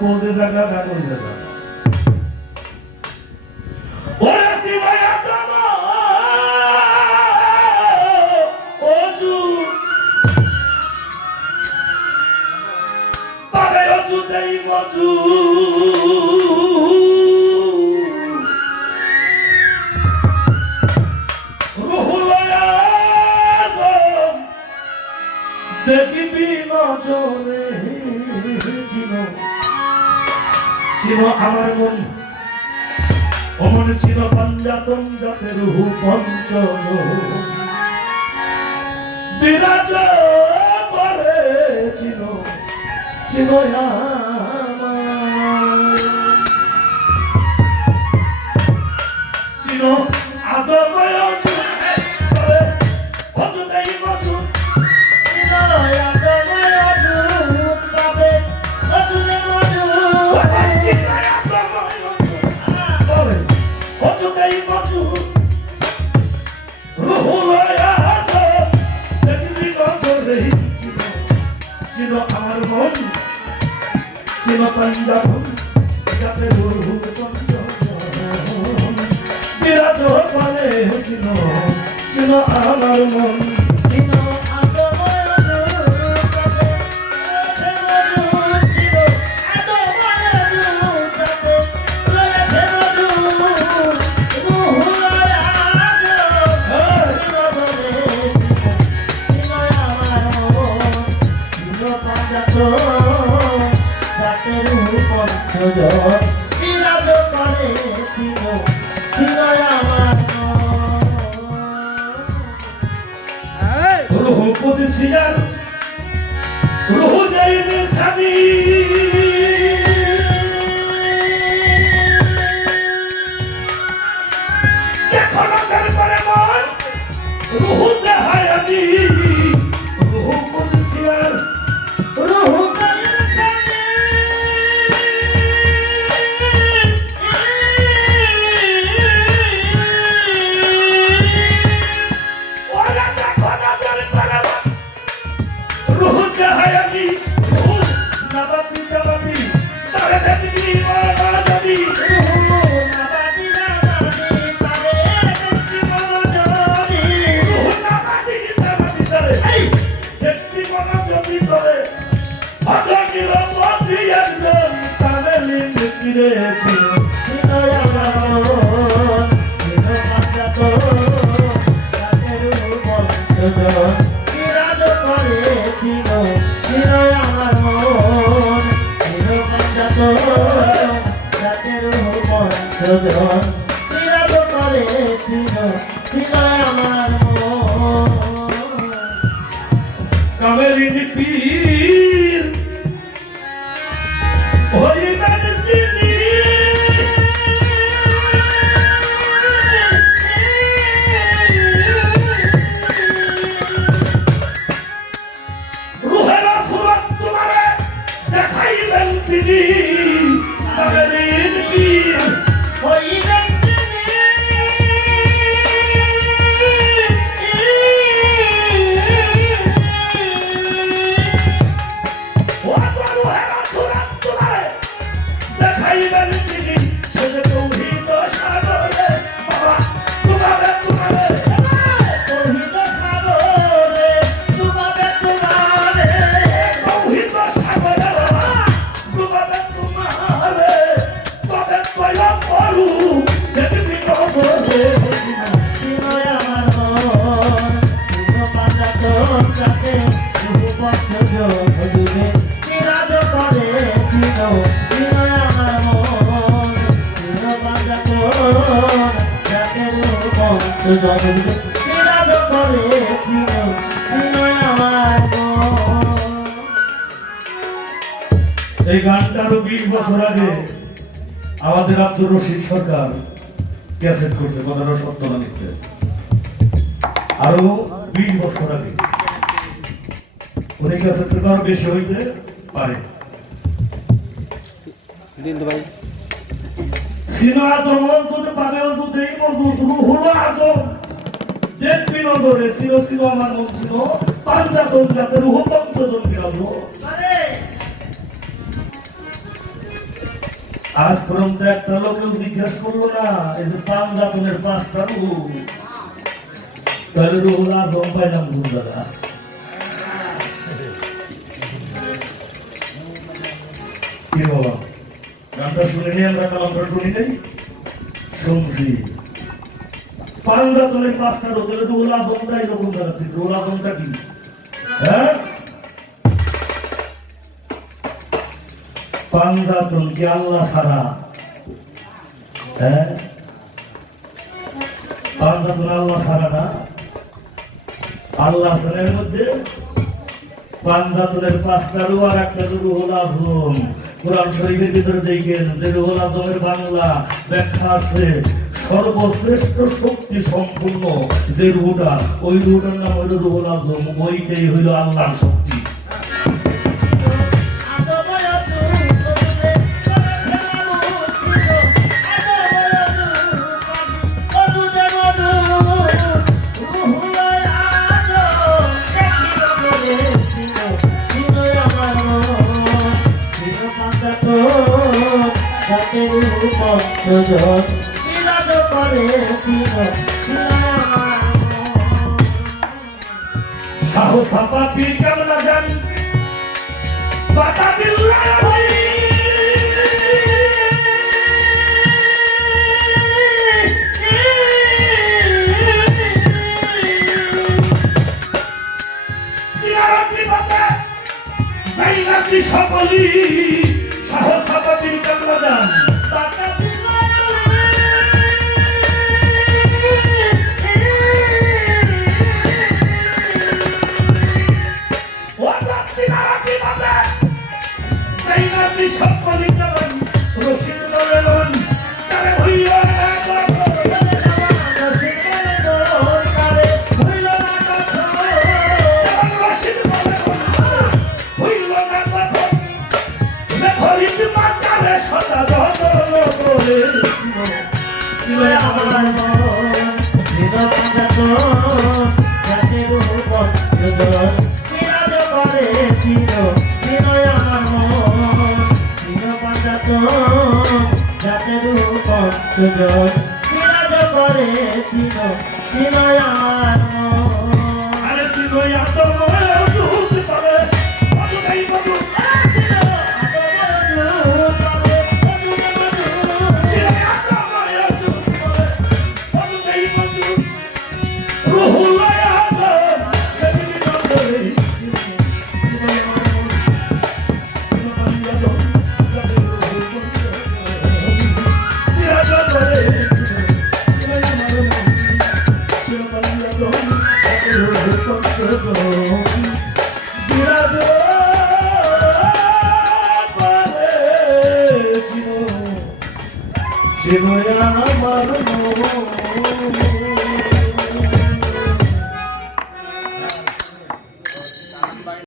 পদে জায়গা গান জায়গা ওরা শিবায়া তোমা ওজু পাবে ওজু দেই মজু দেখিবি নজরে ছিল আমার মন অমন ছিল পঞ্জাতন যাতে রুহু পঞ্চজ বিরাজ করেছিল ছিল ছিল আদময় ছিল আমার মন ছিল পঞ্জাব যাতে রুহু পঞ্চজ বিরাজ করে ছিল ছিল আমার মন রুহু যাইবে স্বামী এখন করে মন রুহু দেহায় আমি রুহু কুদসিয়ার রুহু কামেরিনী পীর হইবেন যিনি রুহের সুরত তোমারে দেখাইবেন তিনি কামেরিনী পীর হইবেন এই গানটারও 20 বছর আগে আমাদের আব্দুর রশিদ সরকার ক্যাসেট করছে, কথাটা সত্য না মিথ্যে। আরো 20 বছর আগে উনি ক্যাসেট থেকে আরো বেশি হইতে পারে। সিনেমা দমন যদি পাবে যদি এই মজুদ রুহুল আজম দেখবি নজরে ছিল ছিল আমার মন ছিল পাঞ্জাতন যাতে রুহু পঞ্চজন বিরাজ আজ পর্যন্ত একটা লোকেও জিজ্ঞেস করলো না এই যে পান দাতনের 5টা রুহ, তাহলে রুহুল আজম পাইলাম কোন জায়গা? কি বাবা গানটা শুনিনি আমরা, কালামটা শুনি নাই, শুনছি। পান দাতনের 5টা রুহ, তাহলে রুহুল আজমটা এরকম জায়গা থেকে, রুহুল আজমটা কি? হ্যাঁ, পান দাতন কি আল্লাহ ছাড়া? হ্যাঁ, পান দাতন আল্লাহ ছাড়া না? আল্লাহ ছাড়ার মধ্যে পান দাতনের 5টা রুহ আর একটা রুহুল আজম। কোরআন শরীফের ভিতরে দেখেন যে রুহুল আজমের বাংলা ব্যাখ্যা আছে, সর্বশ্রেষ্ঠ শক্তি সম্পূর্ণ যে রুহটা, ওই রুহটার নাম হইল রুহুল আজম, ওইটাই হইল আল্লাহর শক্তি। সাহসাপাতির কেমন যান বাতা দিল্লা সকলি সাহসাপাতির কেমন যান বাতা সকলি কেমন রশিদ বলেন তারে হইল না কথা, রশিদ বলেন তারে হইল না কথা, রশিদ বলেন হইল না কথা, ফরিদ মাচারে সদা যতন করে ছিল আমার মন, দিন কাটাতো যাতে রূপ যদন বিরাজ করে ছিল আমার মন, দিন কাটাতো যাতে রূপ যদন বিরাজ করে ছিল আমার মন। আরে ছিল এত মজুদ পাবে মজুদাই মজুদ আমার